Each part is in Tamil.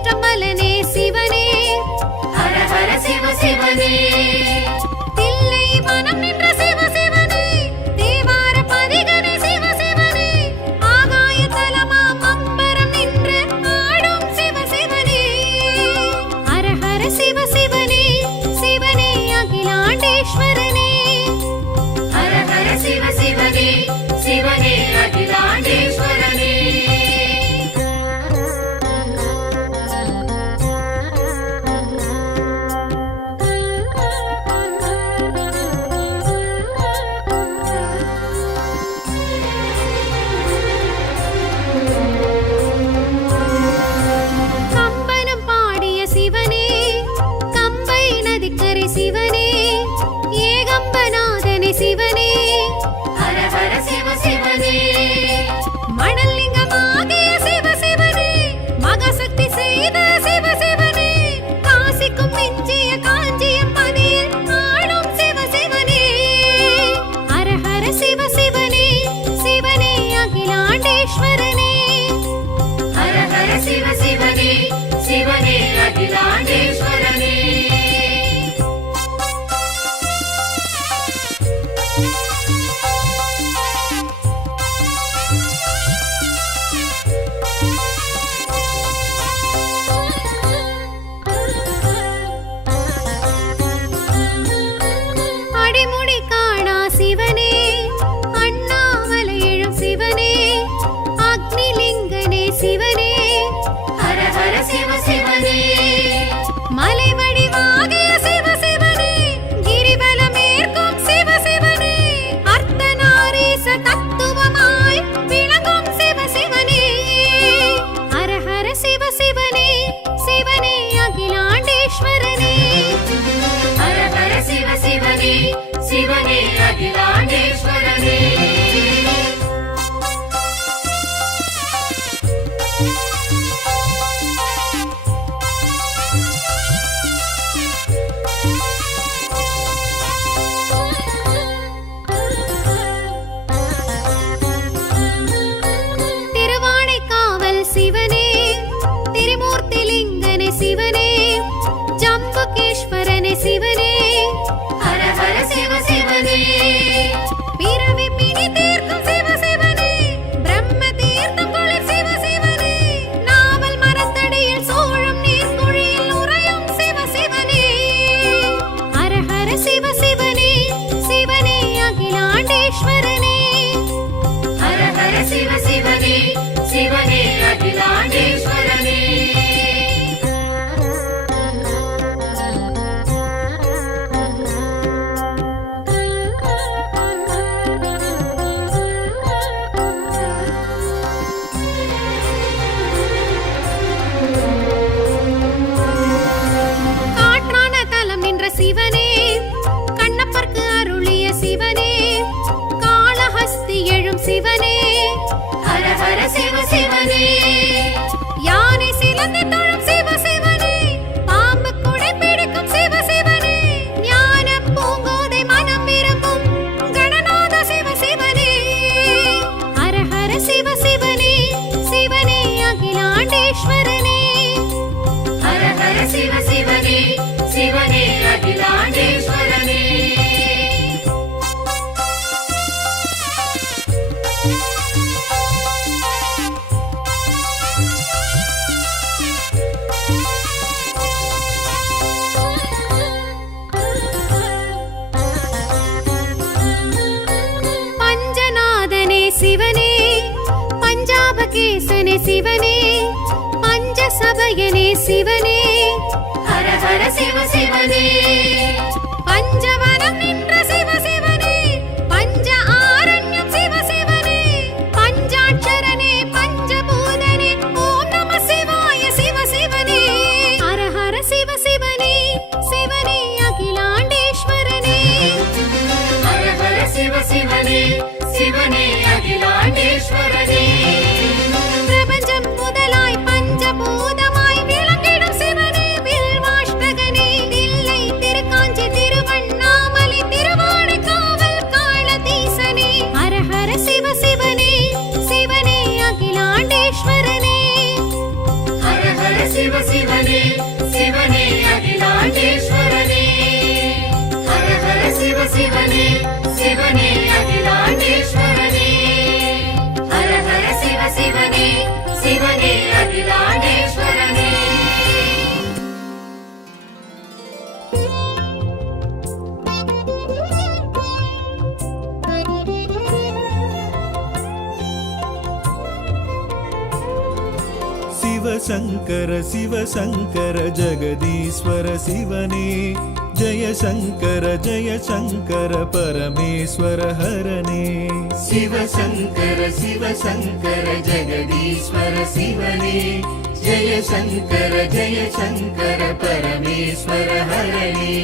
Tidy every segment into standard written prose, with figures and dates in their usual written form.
சிற்றம்பலனே சிவனே ஹர ஹர சிவ சிவனே தில்லை மனம் நின்ற சிவ சிவனே தேவார பதிகனே சிவ சிவனே ஆகாய தலமாம் அம்பரம் நின்று ஆடும் சிவ சிவனே ஹர ஹர சிவ சிவனே சிவனே அகிலாண்டேஸ்வரனே ஹர ஹர சிவ சிவனே சிவனே அகிலாண்டேஸ்வரனே கம்பனம் பாடிய சிவனே கம்பை நதிக்கரை சிவனே ஏகம்பநாதனே சிவனே ஹர ஹர சிவ சிவனே மணல் லிங்கமாகிய சிவ சிவனே மகசக்தி செய்த சிவ சிவனே காசிக்கும் மிஞ்சிய காஞ்சியம் பதியில் ஆளும் சிவ சிவனே ஹர ஹர சிவ சிவனே சிவனே அகிலாண்டேஸ்வரனே ஹர ஹர சிவ சிவனே சிவனே அகிலாண்டேஸ்வரனே அடிமுடி காணா சிவனே அண்ணாமலை எழும் சிவனே அக்னிலிங்கனே சிவனே ஹர ஹர சிவ சிவனே மலை வடிவாகிய சிவ சிவனே கிரிவலமேற்கும் சிவ சிவனே அர்த்தநாரீச தத்துவமாய் விளங்கும் சிவ சிவனே ஹர ஹர சிவ சிவனே சிவனே அகிலாண்டேஸ்வரனே ஹர ஹர சிவ சிவனே சிவனே அகிலாண்டேஸ்வரனே திருவானைக்காவல் சிவனே திரிமூர்த்திலிங்கனே சிவனே ஜம்புகேஸ்வரனே சிவனே ஹர ஹர சிவ சிவனே பிறவி பிணி தீர்க்கும் சிவ சிவனே பிரம்ம தீர்த்தம் குளிர் சிவ சிவனே நாவல் மரத்தடியில் சூழும் நீர்க்குழியில் உறையும் சிவ சிவனே ஹர ஹர சிவ சிவனே சிவனே அகிலாண்டேஸ்வரனே ஹர ஹர சிவ சிவனே சிவனே அகிலாண்டேஸ்வரனே காற்றான தலம் நின்ற சிவனே கண்ணப்பர்க்கு அருளிய சிவனே காளஹஸ்தி எழும் சிவனே ஹர ஹர சிவ சிவனே யானை சிலந்தி தொழும் சிவ சிவனே பாம்பு குடை பிடிக்கும் சிவ சிவனே ஞான பூங்கோதை மனம் விரும்பும் கணநாத சிவ சிவனே ஹர ஹர சிவ சிவனே சிவனே அகிலாண்டேஸ்வரனே ஹர ஹர சிவ சிவனே சிவனே அகிலாண்டேஸ்வரனே பஞ்சநாதனே சிவனே பஞ்சாபகேசனே சிவனே பஞ்சசபயனே சிவனே ஹர ஹர சிவ சிவனே பஞ்சவனம் நின்ற சிவ சிவனே பஞ்ச ஆரண்யம் சிவ சிவனே பஞ்சாட்சரனே பஞ்சபூதனே ஓம் நம சிவாய சிவ சிவனே ஹர ஹர சிவ சிவனே சிவனே அகிலாண்டேஸ்வரனே ஹர ஹர சிவ சிவனே சிவனே அகிலாண்டேஸ்வரனே பிரபஞ்சம் முதலாய் பஞ்சபூதமாய் விளங்கிடும் சிவனே வில்வாஷ்டகனே தில்லை திருக்காஞ்சி திருவண்ணாமலை திருவா சிவனே அகிலாண்டேஸ்வரனே ஹர ஹர சிவ சிவனே சிவனே அகிலாண்டேஸ்வரனே ஹர ஹர சிவ சிவனே சிவனே அகிலாண்டேஸ்வரனே சிவசங்கர சிவசங்கர ஜெகதீஸ்வர சிவனே ஜெயசங்கர ஜெயசங்கர பரமேஸ்வர ஹரனே சிவசங்கர சிவசங்கர ஜெகதீஸ்வர சிவனே ஜெயசங்கர ஜெயசங்கர பரமேஸ்வர ஹரனே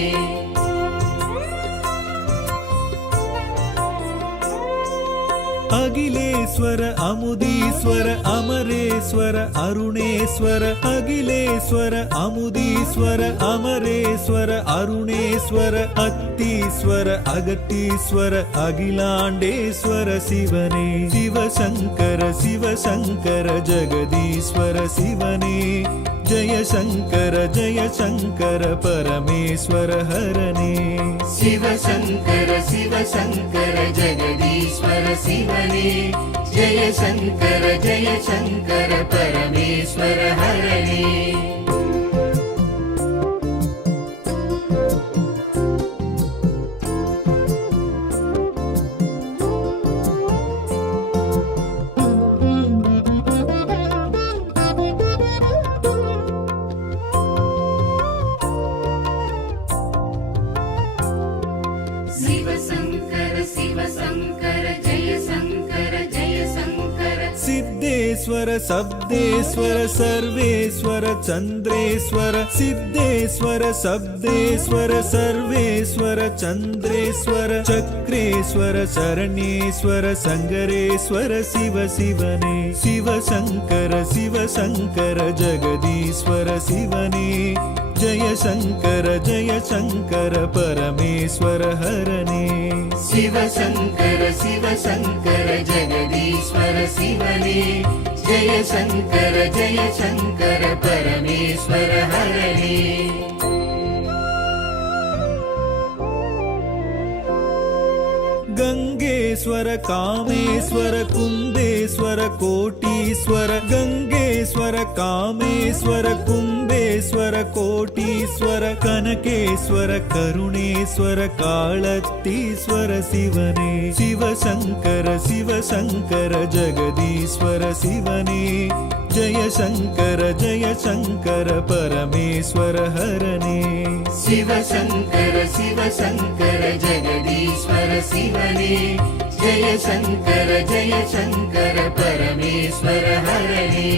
அகிலேஸ்வர அமுதீஸ்வர அமரேஸ்வர அருணேஸ்வர அகிலேஸ்வர அமுதீஸ்வர அமரேஸ்வர அருணேஸ்வர அத்தீஸ்வர அகத்தீஸ்வர அகிலாண்டேஸ்வர சிவனே சிவசங்கர சிவசங்கர ஜெகதீஸ்வர சிவனே ஜெயசங்கர ஜெயசங்கர பரமேஸ்வர ஹரனே சிவசங்கர சிவசங்கர ஜெகதீஸ்வர சிவனே ஜெயசங்கர ஜெயசங்கர பரமேஸ்வர ஹரனே சிவசங்கர சிவசங்கர ஜெயசங்கர ஜெயசங்கர சித்தேஸ்வர சப்தேஸ்வர சர்வேஸ்வர சந்திரேஸ்வர சித்தேஸ்வர சப்தேஸ்வர சர்வேஸ்வர சந்திரேஸ்வர சக்ரேஸ்வர சரணேஸ்வர சங்கரேஸ்வர சிவ சிவனே சிவசங்கர சிவசங்கர ஜெகதீஸ்வர சிவனே ஜெயசங்கர ஜெயசங்கர பரமேஸ்வர ஹரனே சிவசங்கர சிவசங்கர ஜெகதீஸ்வர சிவனே ஜெயசங்கர ஜெயசங்கர பரமேஸ்வர ஹரனே गंगेश्वर कामेश्वर कुंभेश्वर कोटीश्वर गंगेश्वर कामेश्वर कुंभेश्वर कोटीश्वर कनकेश्वर करुणेश्वर कालतीश्वर शिवने शिवशंकर शिवशंकर जगदीश्वर शिवने जय शंकर परमेश्वर हरने शिवशंकर शिवशंकर जगदीश्वर शिवने जय शंकर परमेश्वर हरने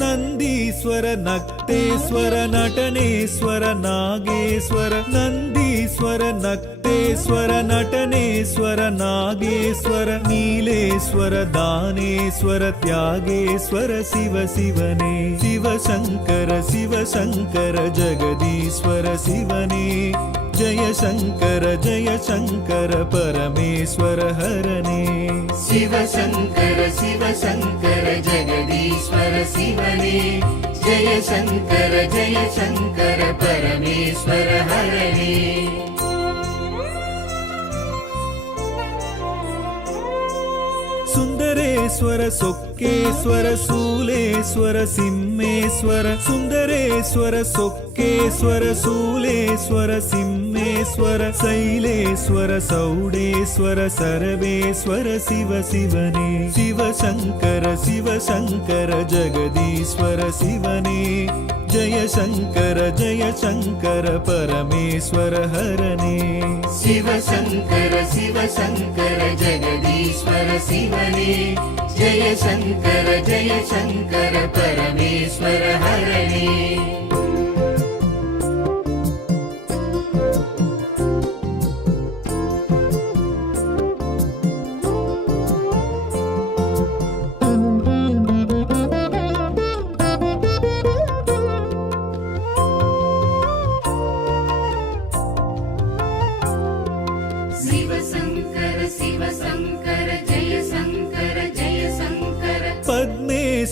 नंदीश्वर नक्तेश्वर नटनेश्वर नागेश्वर नंदीश्वर नक्तेश्वर नटनेश्वर नागेश्वर नीलेश्वर दानेश्वर त्यागेश्वर शिव शिवने शिवशंकर शिवशंकर जगदीश्वर शिवने जय शंकर परमेश्वर हरने शिवशंकर शिवशंकर जगदीश्वर शिवने जय शंकर परमेश्वर हरने सुंदरेश्वर सोक्केश्वर शूलेश्वर सिंहेश्वर सुंदरेश्वर सोक्केश्वर शूलेश्वर सिंहेश्वर शैलेश्वर सौडेश्वर सर्वेश्वर शिव शिवने शिवशंकर शिवशंकर जगदीश्वर शिवने जय शंकर परमेश्वर हरने शिवशंकर शिवशंकर जगदीश्वर शिवने जय शंकर परमेश्वर हरने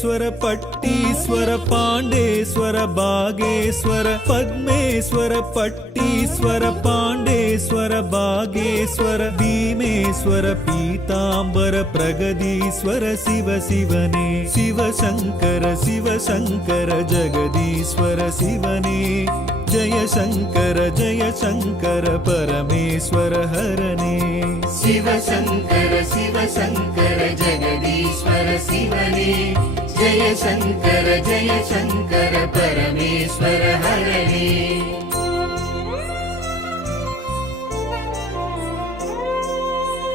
சுந்தரேஸ்வர பட்டீஸ்வர பாண்டேஸ்வர பாகேஸ்வர பத்மேஸ்வர பட்டீஸ்வர பாண்டேஸ்வர பாகேஸ்வர பீமேஸ்வர பீதாம்பர பிரகதீஸ்வர சிவ சிவனே சிவசங்கர சிவசங்கர ஜெகதீஸ்வர சிவனே ஜய சங்கர பரமேஸ்வர ஹரனே சிவசங்கர சிவசங்கர ஜெகதீஸ்வர சிவனே ஜய சங்கர பரமேஸ்வர ஹரனே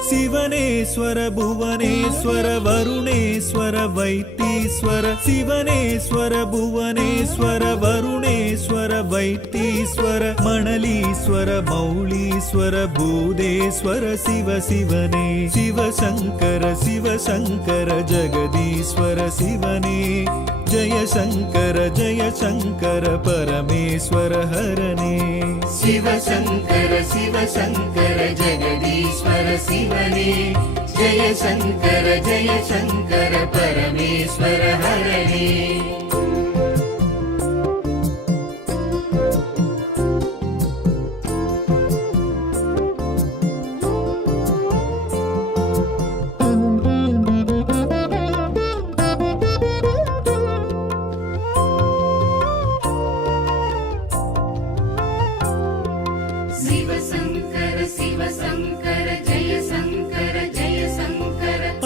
சிவனேஸ்வர புவனேஸ்வர வருணேஸ்வர வைத்தீஸ்வர சிவனேஸ்வர புவனேஸ்வர வருணேஸ்வர வைத்தீஸ்வர மணலீஸ்வர மௌலீஸ்வர பூதேஸ்வர சிவ சிவனே சிவசங்கர ஜெகதீஸ்வர சிவனே ஜய சங்கர பரமேஸ்வர ஹரனே சிவசங்கர ஜெகதீஸ்வர சிவனே ஜய சங்கர பரமேஸ்வர ஹரனே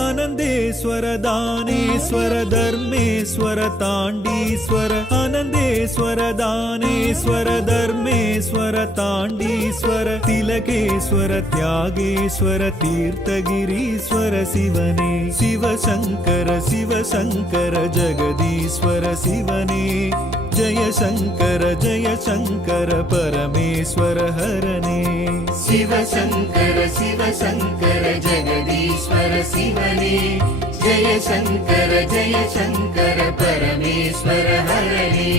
அனந்தேஸ்வர தானேஸ்வர தர்மேஸ்வர தாண்டீஸ்வர அனந்தேஸ்வர தானேஸ்வர தர்மேஸ்வர தாண்டீஸ்வர திலகேஸ்வர தியாகேஸ்வர தீர்த்தகிரீஸ்வர சிவனே சிவசங்கர ஜெகதீஸ்வர சிவனே ஜய சங்கர பரமேஸ்வர ஹரனே சிவசங்கர ஜெகதீஸ்வர சிவனே ஜய சங்கர பரமேஸ்வர ஹரனே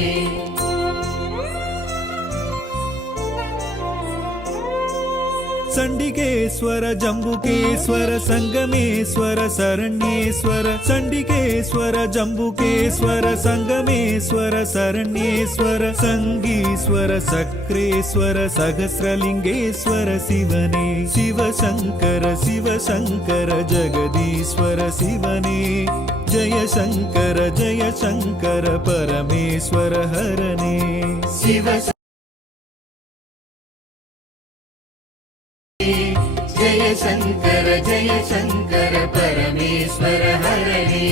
சண்டிகேஸ்வர ஜம்புகேஸ்வர சங்கமேஸ்வர சரண்யேஸ்வர சண்டிகேஸ்வர ஜம்புகேஸ்வர சங்கமேஸ்வர சரண்யேஸ்வர சங்கீஸ்வர சக்ரேஸ்வர சகஸ்ரலிங்கேஸ்வர சிவனே சிவசங்கர ஜெகதீஸ்வர சிவனே ஜய சங்கர பரமேஸ்வர ஹரனே ஜய சங்கர பரமேஸ்வர ஹரனே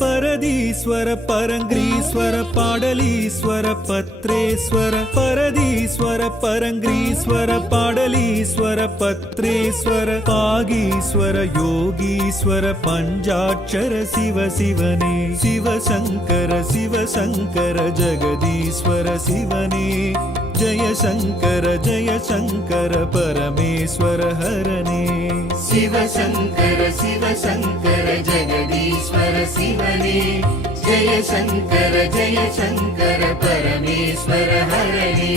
பரதீஸ்வர பரங்கிரீஸ்வர பாடலீஸ்வர பத்ரேஸ்வர பரதீஸ்வர பரங்கிரீஸ்வர பாடலீஸ்வர பத்ரேஸ்வர பாகீஸ்வர யோகீஸ்வர பஞ்சாட்சர சிவ சிவனே சிவசங்கர ஜெகதீஸ்வர சிவனே ஜய சங்கர பரமேஸ்வர ஹரனே சிவசங்கர ஜெகதீஸ்வர சிவனே ஜய சங்கர பரமேஸ்வர ஹரனே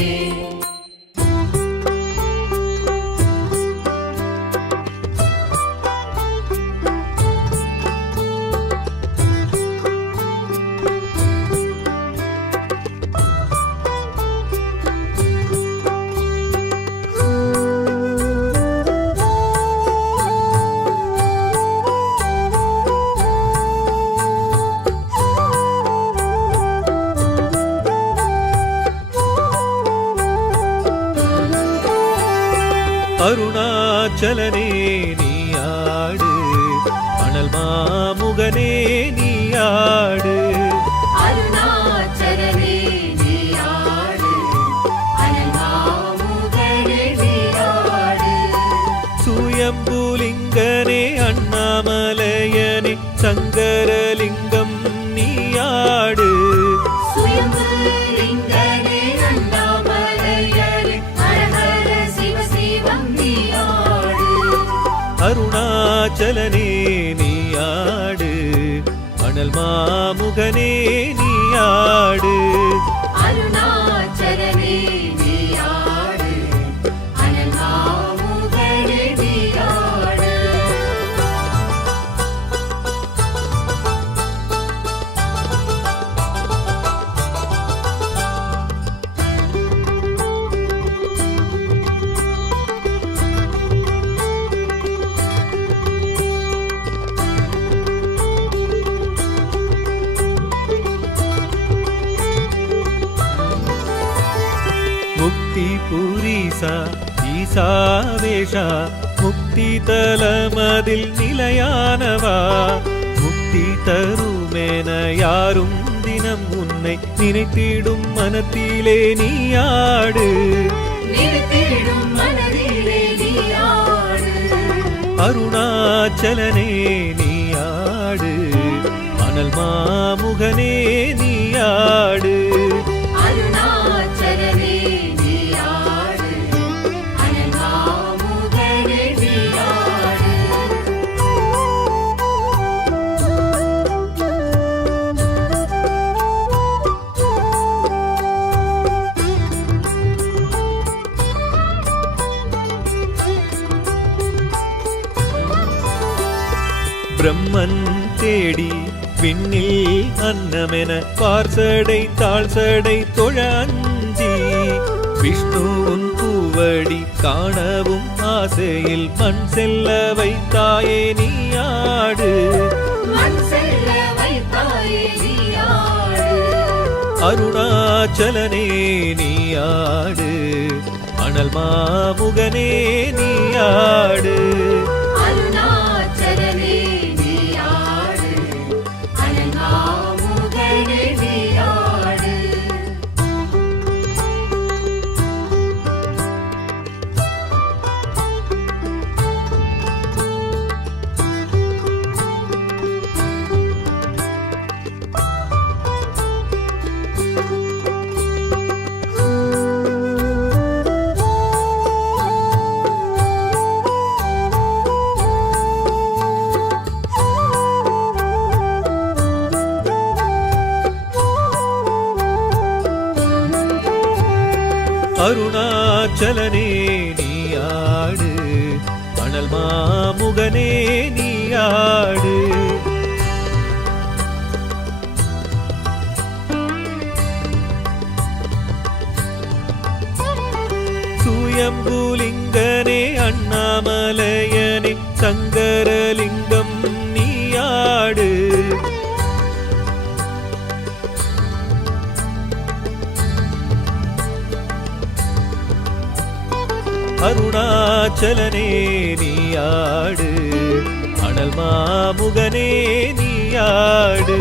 அருணாச்சலனே நீயாடு அனல் மாமுகனே நீயாடு அருணாச்சலனே நீயாடு அனல் மாமுகனே நீயாடு சுயம்புலிங்கனே அண்ணாமலையனே சங்கரலிங்கம் நீயாடு சுயம்புலிங்கனே அண்ணாமலையனே அனல் மாமுகனே நீயாடு அருணாச்சலனே நீயாடு அனல் மாமுகனே நீயாடு முக்தி புரீசா ஈசாவேஷா முக்தி தலமதில் நிலையானவா முக்தி தருமென யாரும் தினம் உன்னை நினைத்திடும் மனத்திலே நீயாடு நினைத்திடும் மனதிலே நீயாடு அருணாச்சலனே நீயாடு அனல் மாமுகனே நீயாடு அருணாச்சலனே நீயாடு அனல் மாமுகனே நீயாடு பிரம்மன் தேடி விண்ணில் அன்னமென பார்சடை தாழ்சடை தொழ அஞ்சி விஷ்ணுவின் பூவடி காணவும் ஆசையில் மண் செல்ல வைத்தாயே நீயாடு மண் செல்ல வைத்தாயே நீயாடு அருணாச்சலனே நீயாடு அனல் மாமுகனே நீயாடு அருணாச்சலனே நீயாடு அனல் மாமுகனே நீயாடு அருணாச்சலனே நீயாடு அனல் மாமுகனே நீயாடு சுயம்புலிங்கனே அண்ணாமலையனே சங்கரலிங்கம் நீயாடு அருணாச்சலனே நீயாடு அனல் மாமுகனே நீயாடு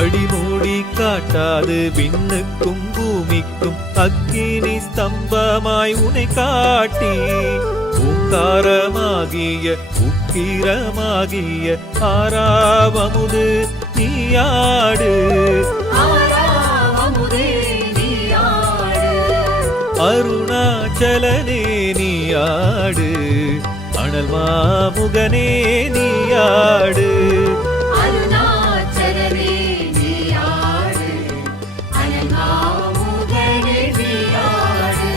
அடிமூடி காட்டாது விண்ணுக்கும் பூமிக்கும் அக்கினி ஸ்தம்பமாய் உனை காட்டி ஓங்காரமாகிய உக்கிரமாகிய ஆறாவமுது நீயாடு ஆறாவமுதே நீயாடு அருணாச்சலனே நீயாடு அனல் மாமுகனே நீயாடு அருணாச்சலனே நீயாடு அனல் மாமுகனே நீயாடு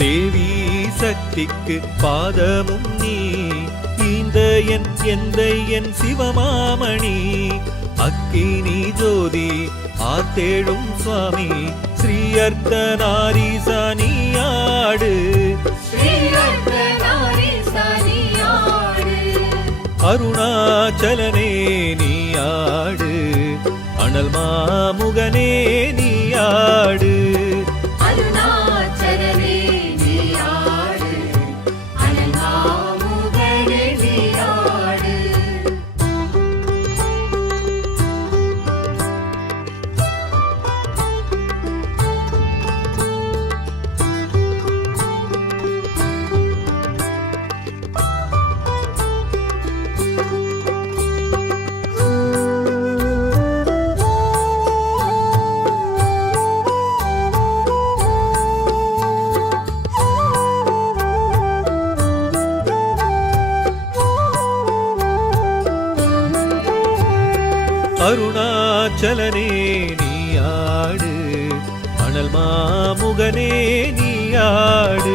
தேவி சக்திக்கு பாதமும் நீ இந்த எந்த என் சிவமாமணி அக்கினி ஜோதி ஆத்தேடும் சுவாமி ஸ்ரீ அர்த்தநாரீசா நீயாடு ஸ்ரீ அர்த்தநாரீசா நீயாடு அருணாச்சலனே நீயாடு அனல் மாமுகனே நீயாடு அருணாச்சலனே அருணாச்சலனே நீயாடு அனல் மாமுகனே நீயாடு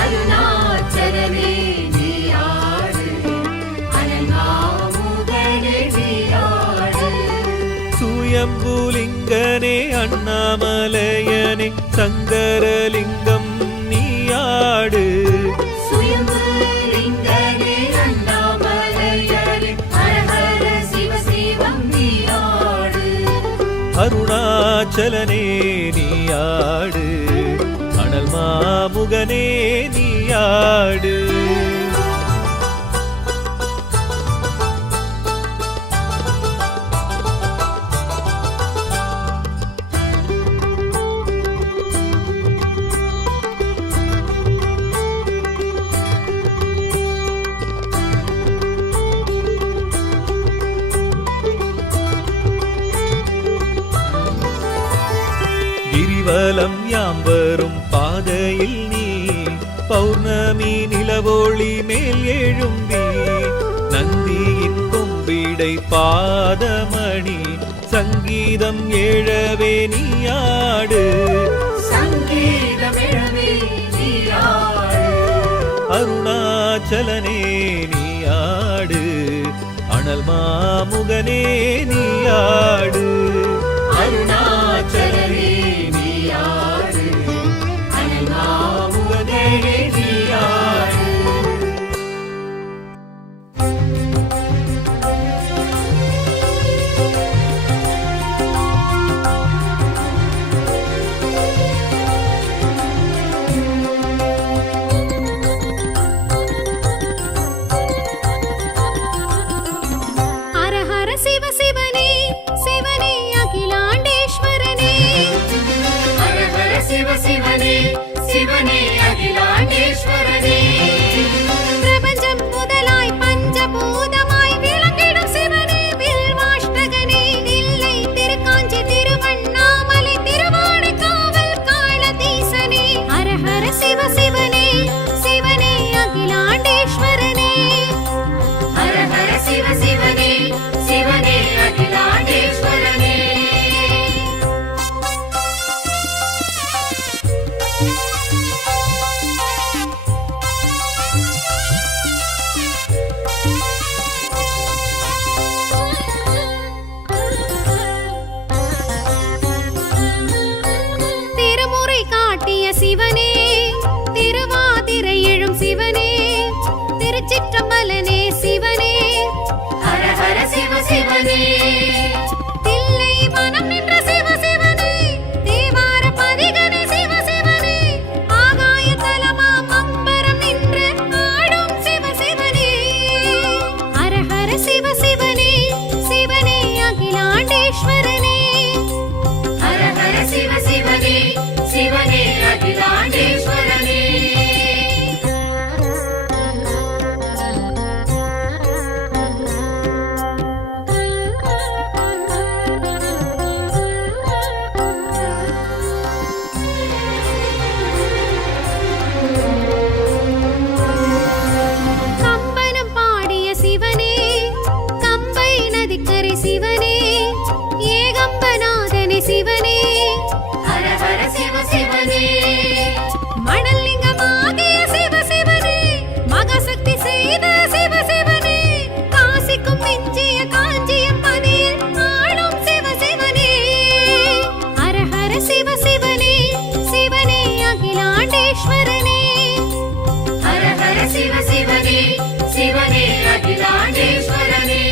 அருணாச்சலனே நீயாடு அனல்மாமுகனே நீயாடு சுயம்புலிங்கனே அண்ணாமலையனே சங்கரலிங்கம் நீயாடு சுயம்புலிங்கனே அண்ணாமலையனே ஹரஹர சிவ சிவம் நீயாடு அருணாச்சலனே நீயாடு அனல் மாமுகனே நீயாடு கிரிவலம் யாம் வரும் பாதையில் நீ பௌர்ணமி நிலவொளி மேல் எழும்பி நந்தியின் கொம்பிடை பாதமணி சங்கீதம் ஏழவே நீயாடு சங்கீதமிழவே நீயாடு அருணாச்சலனே நீயாடு அனல் மாமுகனே நீயாடு அருணாச்சலனே நீயாடு அனல்மாமுகனே நீயாடு ஹர ஹர சிவ சிவனே சிவனே அகிலாண்டேஸ்வரனே ஹர ஹர சிவ சிவனே சிவனே அகிலாண்டேஸ்வரனே பிரபஞ்சம் முதலாய் பஞ்சபூதமாய் விளங்கிடும் சிவனே வில்வாஷ்டகனே தில்லை திருக்காஞ்சி திருவண்ணாமலை திருவானைக்காவல் காளதீசனே ஹர ஹர சிவ சிவனே சிவனே அகிலாண்டேஸ்வரனே ஹர ஹர சிவ சிவனே சிவனே அகிலாண்டேஸ்வரனே திருமுறை காட்டிய சிவனே திருவாதிரை எழும் சிவனே திருச்சிற்றம்பலனே சிவனே ஹர ஹர சிவ சிவனே தில்லை வனம் நின்ற சிவ சிவனே தேவார பதிகனே சிவ சிவனே ஆகாய தலமாம் அம்பரம் நின்று ஆடும் சிவ சிவனே ஹர ஹர சிவ சிவனே சிவனே அகிலாண்டேஸ்வரனே ஹர ஹர சிவ சிவனே சிவனே அகிலாண்டேஸ்வரனே கம்பனம் பாடிய சிவனே கம்பை நதிக்கரை சிவனே ஏகம்பநாதனே சிவனே ஹர ஹர சிவ சிவனே மணல் லிங்கமாகிய சிவ சிவனே மகசக்தி செய்த சிவ சிவனே காசிக்கும் மிஞ்சிய காஞ்சியம் பதியில் ஆளும் சிவ சிவனே ஹர ஹர சிவ சிவனே சிவனே அகிலாண்டேஸ்வரனே ஹர ஹர சிவ சிவனே சிவனே அகிலாண்டேஸ்வரனே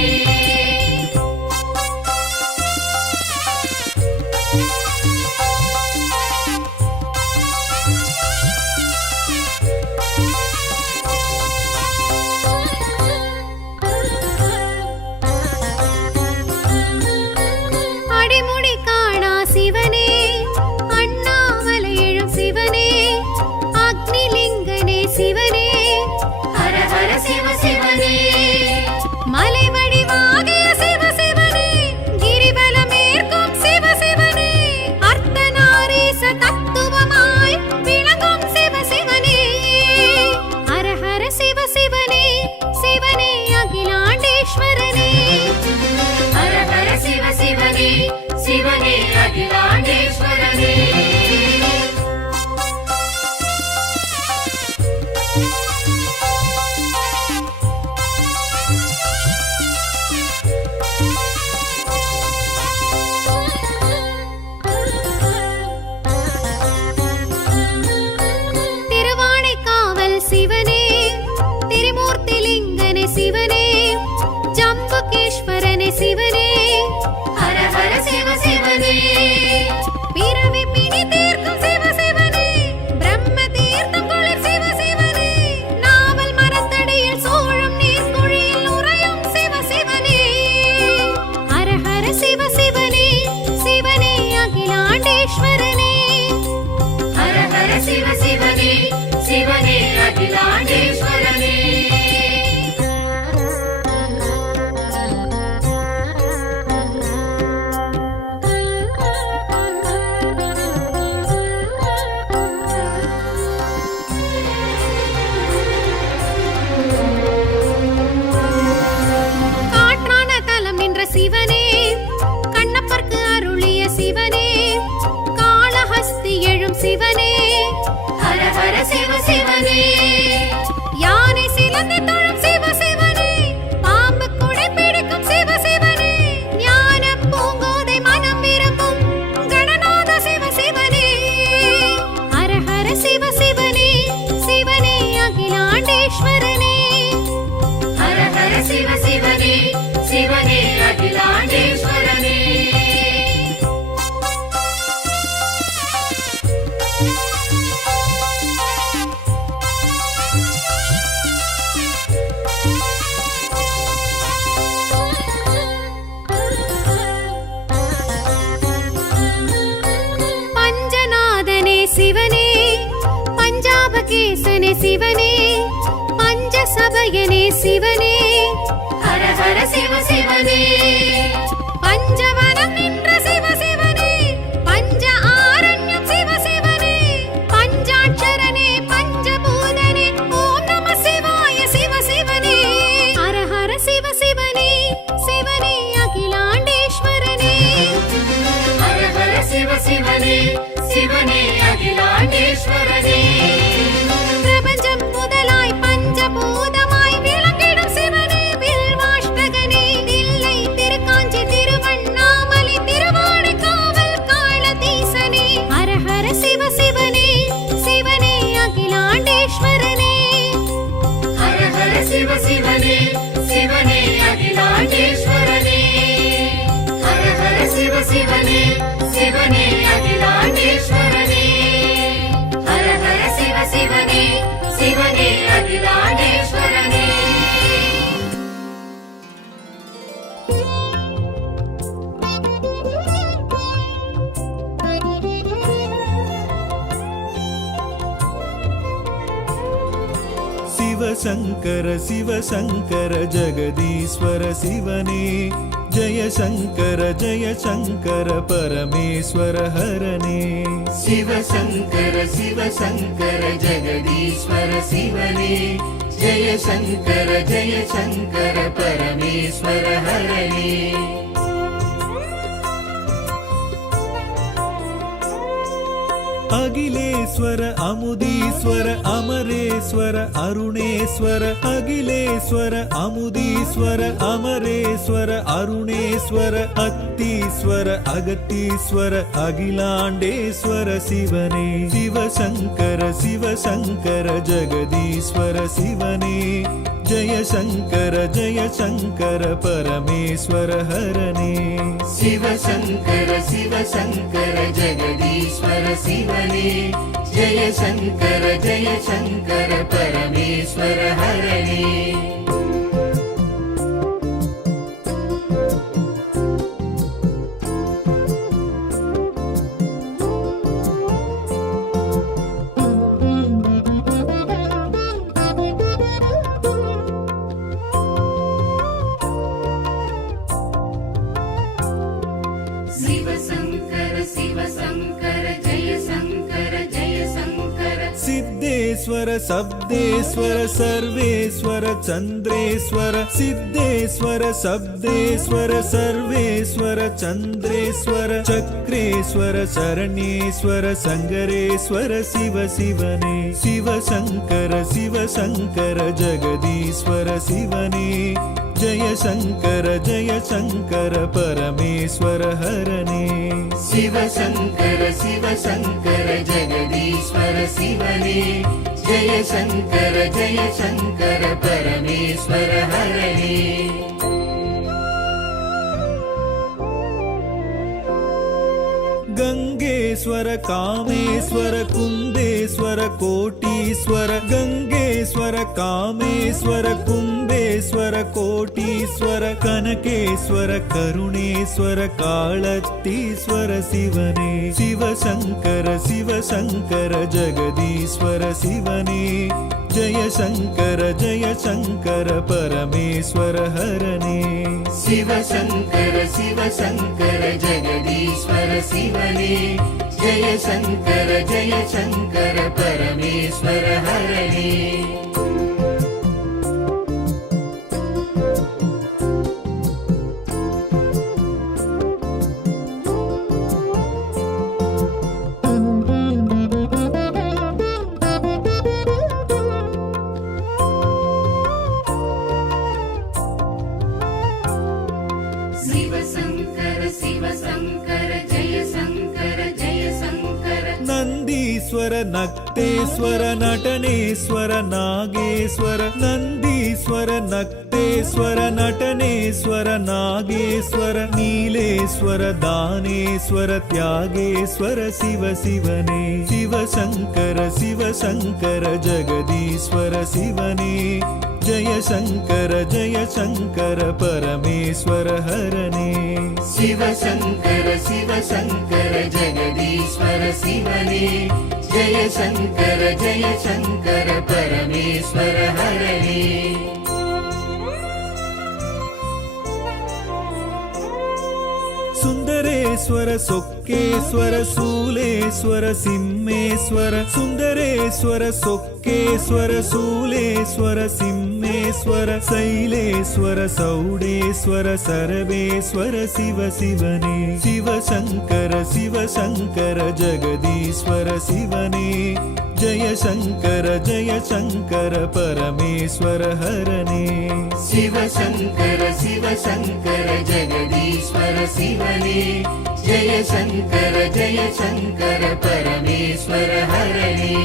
அடிமுடி காணா சிவனே பிடிக்கும் சிவனே ஹர ஹர சிவ சிவனே யானை சிலந்தை தொழும் சிவ சிவனே பாம்பு குடை பிடிக்கும் சிவ சிவனே ஞான பூங்கோதை மனம் விரும்பும் கணநாத சிவ சிவனே ஹர ஹர சிவ சிவனே சிவனே அகிலாண்டேஸ்வரனே ஹர ஹர சிவ சிவனே சிவனே அகிலாண்டேஸ்வரனே பஞ்சநாதனே சிவனே பஞ்சாபகேசனே சிவனே பஞ்சசபயனே சிவனே ஹர ஹர சிவ சிவனே பஞ்சவனம் நின்ற சிவ சிவனே பஞ்ச ஆரண்யம் சிவ சிவனே பஞ்சாட்சரனே பஞ்சபூதனே ஓம் நம சிவாய சிவ சிவனே ஹர ஹர சிவ சிவனே சிவனே அகிலாண்டேஸ்வரனே ஹர ஹர சிவ சிவனே சிவனே அகிலாண்டேஸ்வரனே பிரபஞ்சம் முதலாய் பஞ்சபூதமாய் விளங்கிடும் சிவனே வில்வாஷ்டகனே தில்லை திருக்காஞ்சி திருவண்ணாமலை திருவானைக்காவல் காளதீசனே ஹர ஹர சிவ சிவனே சிவனே அகிலாண்டேஸ்வரனே ஹர ஹர சிவ சிவனே சிவனே அகிலாண்டேஸ்வரனே ஹர ஹர சிவ சிவனே சிவனே அகிலாண்டேஸ்வரனே ஹர ஹர சிவ சிவனே சிவனே அகிலாண்டேஸ்வரனே சிவசங்கர சிவசங்கர ஜெகதீஸ்வர சிவனே ஜெயசங்கர ஜெயசங்கர பரமேஸ்வர ஹரனே சிவசங்கர சிவசங்கர ஜெகதீஸ்வர சிவனே ஜெயசங்கர ஜெயசங்கர பரமேஸ்வர ஹரனே அகிலேஸ்வர அமுதீஸ்வர அமரேஸ்வர அருணேஸ்வர அகிலேஸ்வர அமுதீஸ்வர அமரேஸ்வர அருணேஸ்வர அத்தீஸ்வர அகத்தீஸ்வர அகிலாண்டேஸ்வர சிவனே சிவசங்கர சிவசங்கர ஜெகதீஸ்வர சிவனே ஜெயசங்கர ஜெயசங்கர பரமேஸ்வர ஹரனே சிவசங்கர சிவசங்கர ஜெகதீஸ்வர சிவனே ஜெயசங்கர ஜெயசங்கர பரமேஸ்வர ஹரனே சிவசங்கர சிவசங்கர ஜெயசங்கர ஜெயசங்கர சித்தேஸ்வர சப்தேஸ்வர சர்வேஸ்வர சந்திரேஸ்வர சித்தேஸ்வர சப்தேஸ்வர சர்வேஸ்வர சந்திரேஸ்வர சக்ரேஸ்வர சரணேஸ்வர சங்கரேஸ்வர சிவ சிவனே சிவசங்கர சிவசங்கர ஜெகதீஸ்வர சிவனே ஜெயசங்கர ஜெயசங்கர பரமேஸ்வர ஹரனே சிவசங்கர சிவசங்கர ஜெகதீஸ்வர சிவனே ஜெயசங்கர ஜெயசங்கர பரமேஸ்வர ஹரனே गंगेश्वर कामेश्वर कुंभेश्वर कोटीश्वर गंगेश्वर कामेश्वर कुंभेश्वर कोटीश्वर कनकेश्वर करुणेश्वर कालतीश्वर शिवने शिवशंकर शिवशंकर जगदीश्वर शिवने जय शंकर परमेश्वर हरने शिवशंकर शिवशंकर जगदीश्वर शिवने जय शंकर परमेश्वर हरने ನಂದೀಶ್ವರ ನಕ್ತೇಶ್ವರ ನಟನೇಶ್ವರ ನಾಗೇಶ್ವರ ನಂದೀಶ್ವರ ನಕ್ತೇಶ್ವರ ನಟನೇಶ್ವರ ನಾಗೇಶ್ವರ ನೀಲೇಶ್ವರ ದಾನೇಶ್ವರ ತ್ಯಾಗೇಶ್ವರ ಶಿವ ಶಿವನೇ ಶಿವಶಂಕರ ಶಿವಶಂಕರ ಜಗದೀಶ್ವರ ಶಿವನೇ ಜಯ ಶಂಕರ ಪರಮೇಶ್ವರ ಹರನೇ ಶಿವಶಂಕರ ಶಿವಶಂಕರ ಜಗದೀಶ್ವರ ಶಿವನೇ ಜಯ ಶಂಕರ ಪರಮೇಶ್ವರ ಹರನೇ ಸುಂದರೇಶ್ವರ ಸೊಕ್ಕೇಶ್ವರ ಶೂಲೇಶ್ವರ ಸಿಂಹೇಶ್ವರ ಸುಂದರೇಶ್ವರ ಸೊಕ್ಕೇಶ್ವರ ಶೂಲೇಶ್ವರ ಸಿಂಹೇಶ್ವರ ಶೈಲೇಶ್ವರ ಸೌಡೇಶ್ವರ ಸರ್ವೇಶ್ವರ ಶಿವ ಶಿವನೇ ಶಿವಶಂಕರ ಜಗದೀಶ್ವರ ಶಿವನೇ ಜಯ ಶಂಕರ ಪರಮೇಶ್ವರ ಹರನೇ ಶಿವಶಂಕರ ಜಗದೀಶ್ವರ ಶಿವನೇ ಜಯ ಶಂಕರ ಪರಮೇಶ್ವರ ಹರನೇ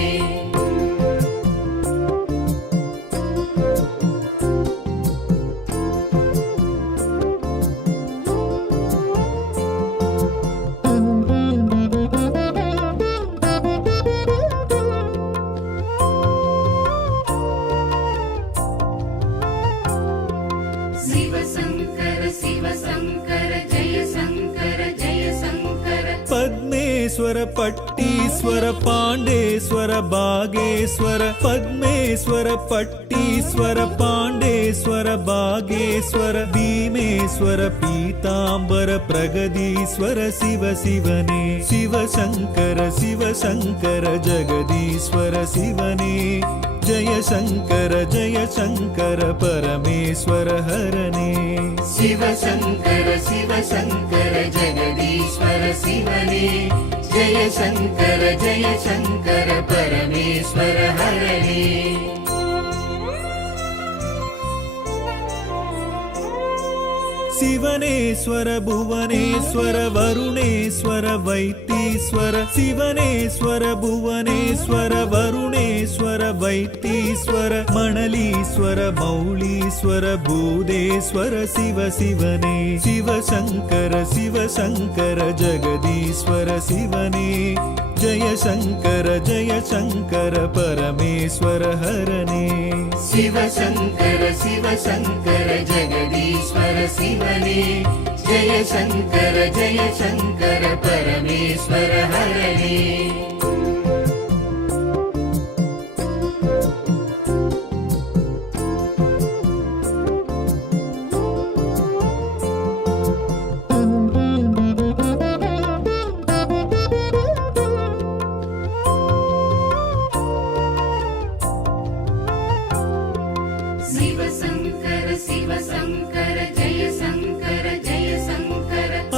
ಪದ್ಮೇಶ್ವರ ಪಟ್ಟೀಶ್ವರ ಪಾಂಡೇಶ್ವರ ಭಾಗೇಶ್ವರ ಪದ್ಮೇಶ್ವರ ಪಟ್ಟೀಶ್ವರ ಪಾಂಡೇಶ್ವರ ಭಾಗೇಶ್ವರ ಭೀಮೇಶ್ವರ ಪೀತಾಂಬರ ಪ್ರಗದೀಶ್ವರ ಶಿವ ಶಿವನೇ ಶಿವಶಂಕರ ಜಗದೀಶ್ವರ ಶಿವನೇ ಜಯ ಶಂಕರ ಪರಮೇಶ್ವರ ಹರನೇ ಶಿವಶಂಕರ ಜಗದೀಶ್ವರ ಶಿವನೇ ಜಯ ಶಂಕರ ಪರಮೇಶ್ವರ ಹರನೇ ಶಿವನೇಶ್ವರ ಭುವನೇಶ್ವರ ವರುಣೇಶ್ವರ ವೈತೀಶ್ವರ ಶಿವನೇಶ್ವರ ಭುವನೇಶ್ವರ ವರುಣೇಶ್ವರ ವೈತೀಶ್ವರ ಮಣಲೀಶ್ವರ ಮೌಳೀಶ್ವರ ಭೂದೇಶ್ವರ ಶಿವ ಶಿವನೇ ಶಿವಶಂಕರ ಜಗದೀಶ್ವರ ಶಿವನೇ ಜಯ ಶಂಕರ ಪರಮೇಶ್ವರ ಹರನೇ ಶಿವಶಂಕರ ಜಗದೀಶ್ವರ ಶಿವನೇ ಜಯ ಶಂಕರ ಪರಮೇಶ್ವರ ಹರನೇ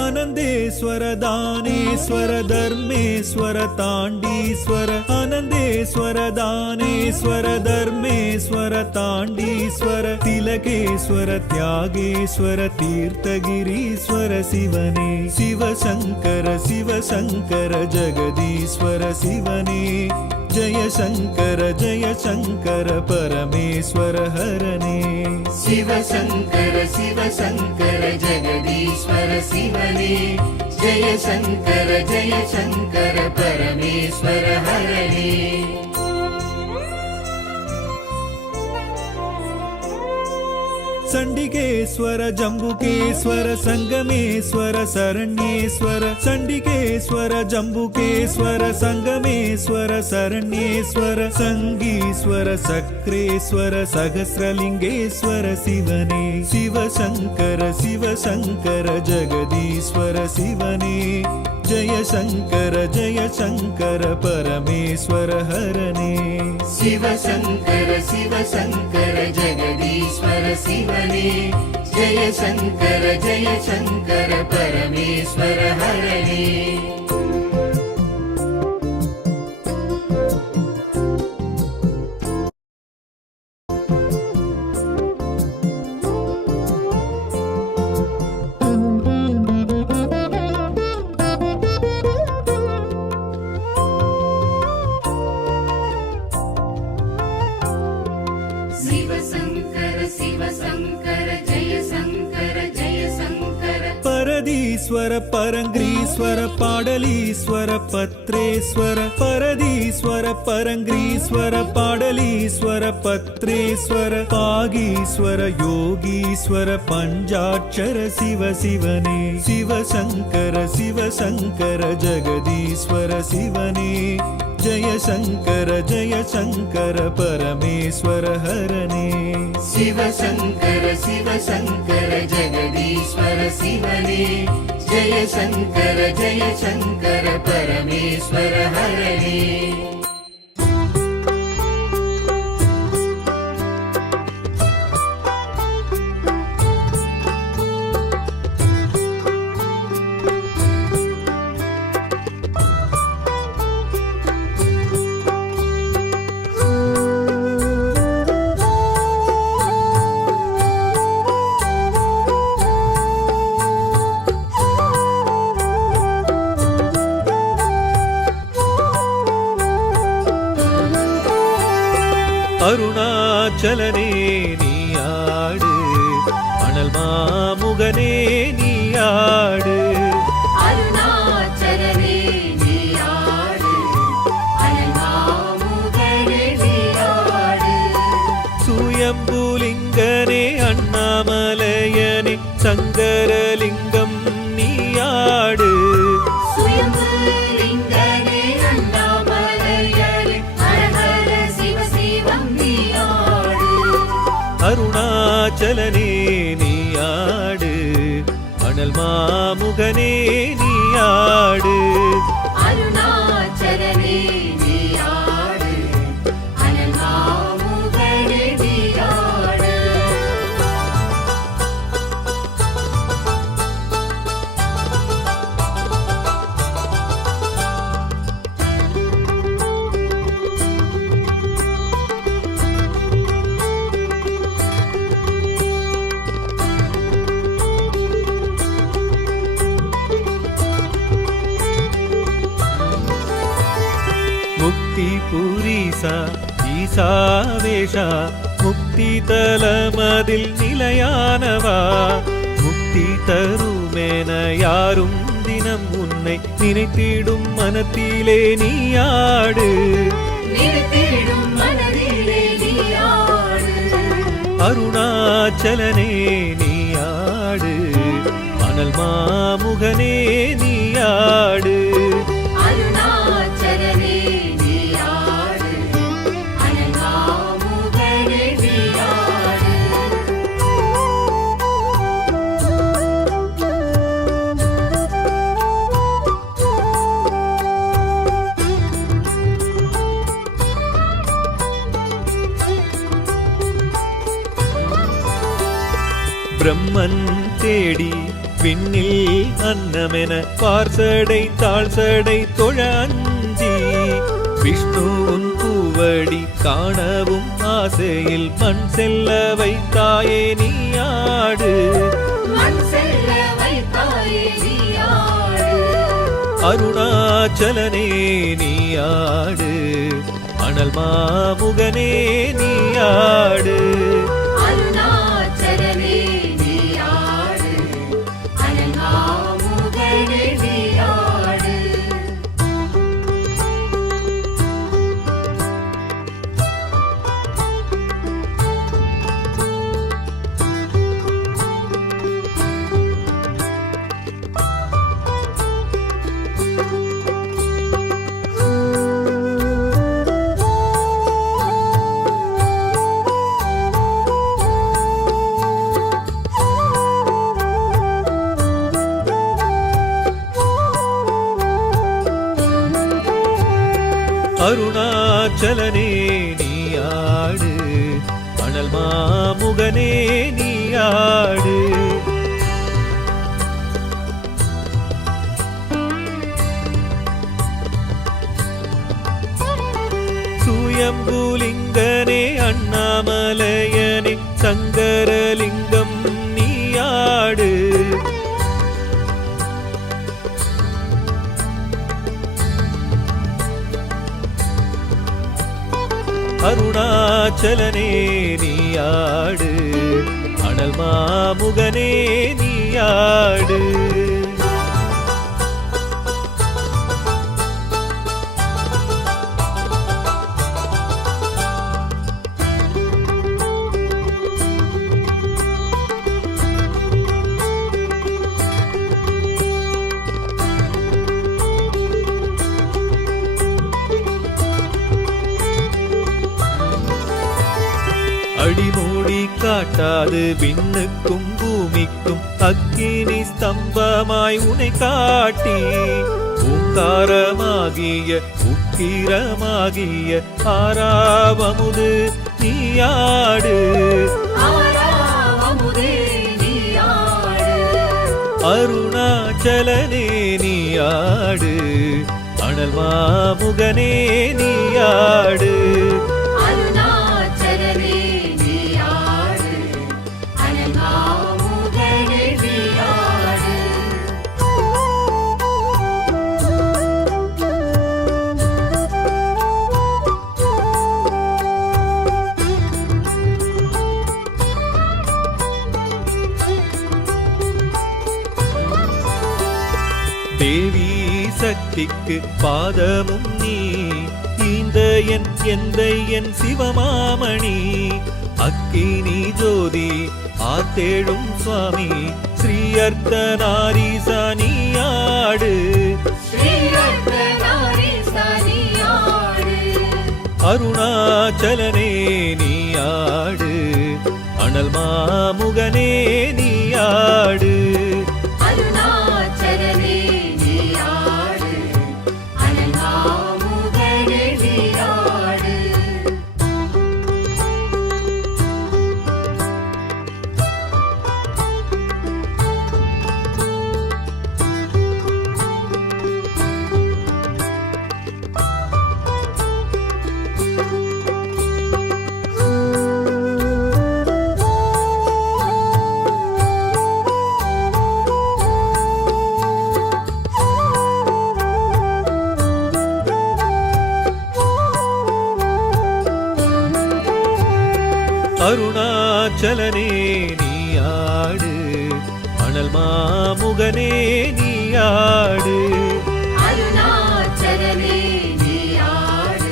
ಆನಂದೇಶ್ವರ ದಾನೇಶ್ವರ ಧರ್ಮೇಶ್ವರ ತಾಂಡೀಶ್ವರ ಆನಂದೇಶ್ವರ ದಾನೇಶ್ವರ ಧರ್ಮೇಶ್ವರ ತಾಂಡೀಶ್ವರ ತಿಲಕೇಶ್ವರ ತ್ಯಾಗೇಶ್ವರ ತೀರ್ಥಗಿರೀಶ್ವರ ಶಿವನೇ ಶಿವಶಂಕರ ಜಗದೀಶ್ವರ ಶಿವನೇ ಜಯ ಶಂಕರ ಪರಮೇಶ್ವರ ಹರನೇ ಶಿವಶಂಕರ ಜಗದೀಶ್ವರ ಶಿವನೇ ಜಯ ಶಂಕರ ಪರಮೇಶ್ವರ ಹರನೇ ಸಂಡಿಕೇಶ್ವರ ಜಂಬುಕೇಶ್ವರ ಸಂಗಮೇಶ್ವರ ಶರಣ್ಯೇಶ್ವರ ಸಂಡಿಕೇಶ್ವರ ಜಂಬುಕೇಶ್ವರ ಸಂಗಮೇಶ್ವರ ಶರಣ್ಯೇಶ್ವರ ಸಂಗೀಶ್ವರ ಸಕ್ರೇಶ್ವರ ಸಹಸ್ರಲಿಂಗೇಶ್ವರ ಶಿವನೇ ಶಿವಶಂಕರ ಜಗದೀಶ್ವರ ಶಿವನೇ ಜಯ ಶಂಕರ ಪರಮೇಶ್ವರ ಹರನೇ ಶಿವಶಂಕರ ಜಗದೀಶ್ವರ ಶಿವನೇ ಜಯ ಶಂಕರ ಪರಮೇಶ್ವರ ಹರನೇ பரமேஸ்வர பரங்கிரீஸ்வர பாடலீஸ்வர பத்ரேஸ்வர பரதீஸ்வர பரங்கிரீஸ்வர பாடலீஸ்வர பத்ரேஸ்வர பாகீஸ்வர யோகீஸ்வர பஞ்சாட்சர சிவ சிவனே சிவசங்கர சிவசங்கர ஜெகதீஸ்வர சிவனே ஜெய சங்கர பரமேஸ்வர ஹரனே சிவசங்கர சிவசங்கர ஜெகதீஸ்வர சிவனே ஜெய சங்கர பரமேஸ்வர ஹரனே அருணாச்சலனே நீயாடு அனல் மாமுகனே நீயாடு அருணாச்சலனே நீயாடு அனல்மாமுகனே நீயாடு சுயம்புலிங்கனே அண்ணாமலையனே சங்கரலிங்கம் நீயாடு சுயம்புலிங்கனே அண்ணாமலையனே ஹரஹர சிவ சிவம் நீயாடு அருணாச்சலனே நீயாடு அனல் மாமுகனே நீயாடு அருணாச்சலனே நீயாடு அனல்மாமுகனே நீயாடு முக்தி புரீசா ஈசாவேஷா முக்தி தலமதில் நிலையானவா முக்தி தருமென யாரும் தினம் உன்னை நினைத்திடும் மனத்திலே நீயாடு நினைத்திடும் மனதிலே நீயாடு அருணாச்சலனே நீயாடு அனல் மாமுகனே நீயாடு அருணாச்சலனே நீயாடு அனல்மாமுகனே நீயாடு பிரம்மன் தேடி விண்ணில் அன்னமென பார்சடை தாழ்சடை தொழ அஞ்சி விஷ்ணுவின் பூவடி காணவும் ஆசையில் மண் செல்ல வைத்தாயே நீயாடு மண் செல்ல வைத்தாயே நீயாடு அருணாச்சலனே நீயாடு அனல் மாமுகனே நீயாடு அருணாச்சலனே நீயாடு அனல்மாமுகனே நீயாடு அருணாச்சலனே நீயாடு அனல் மாமுகனே நீயாடு சுயம்புலிங்கனே அண்ணாமலையனே சங்கரலிங்கம் நீயாடு அருணாச்சலனே நீயாடு அனல் மாமுகனே நீயாடு வழிமூடி காட்டாது விண்ணுக்கும் பூமிக்கும் அக்கினி ஸ்தம்பமாய் உனை காட்டி ஓங்காரமாகிய உக்கிரமாகிய ஆறாவமுது நீயாடு ஆறாவமுதே நீயாடு அருணாச்சலனே நீயாடு அனல் மாமுகனே நீயாடு அருணாச்சலனே நீயாடு அனங்காமுகனே நீயாடு தேவி சக்திக்கு பாதமும் நீ இந்த என் சிவமாமணி அக்கினி ஜோதி ஆத்தேழும் சுவாமி ஸ்ரீ அர்த்தநாரீசா நீயாடு ஸ்ரீ அர்த்தநாரீசா நீயாடு அருணாச்சலனே நீயாடு அனல் மாமுகனே நீயாடு அருணாச்சலனே நீயாடு அனங்காமுகனே நீயாடு அருணாச்சலனே நீயாடு அனல் மாமுகனே நீயாடு அருணாச்சலனே நீயாடு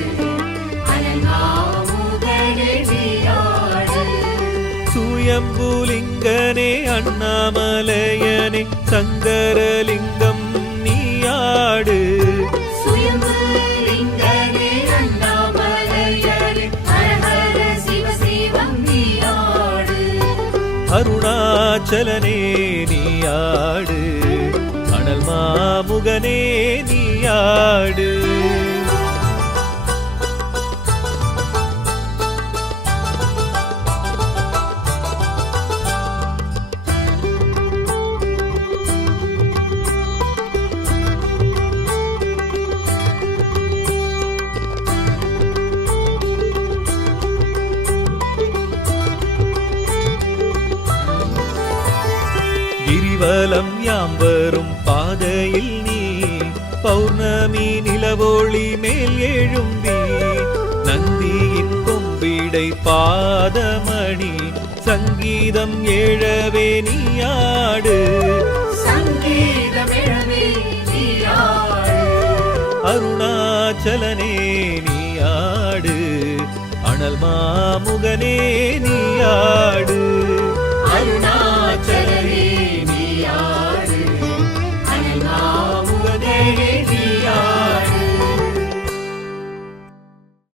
அனங்காமுகனே நீயாடு சுயம்புலிங்கனே அண்ணாமலையனே சங்கரலிங்கம் நீயாடு சுயம்பு லிங்கனே அண்ணாமலையனே ஹர ஹர சிவ சிவம் நீயாடு அருணாச்சலனே நீயாடு அனல் மாமுகனே நீயாடு கிரிவலம் யாம் வரும் பாதையில் நீ பௌர்ணமி நிலவொளி மேல் எழும்பி நந்தியின் கொம்பிடை பாதமணி சங்கீதம் ஏழவே நீயாடு சங்கீதமிழவே நீயாடு அருணாச்சலனே நீயாடு அனல் மாமுகனே நீயாடு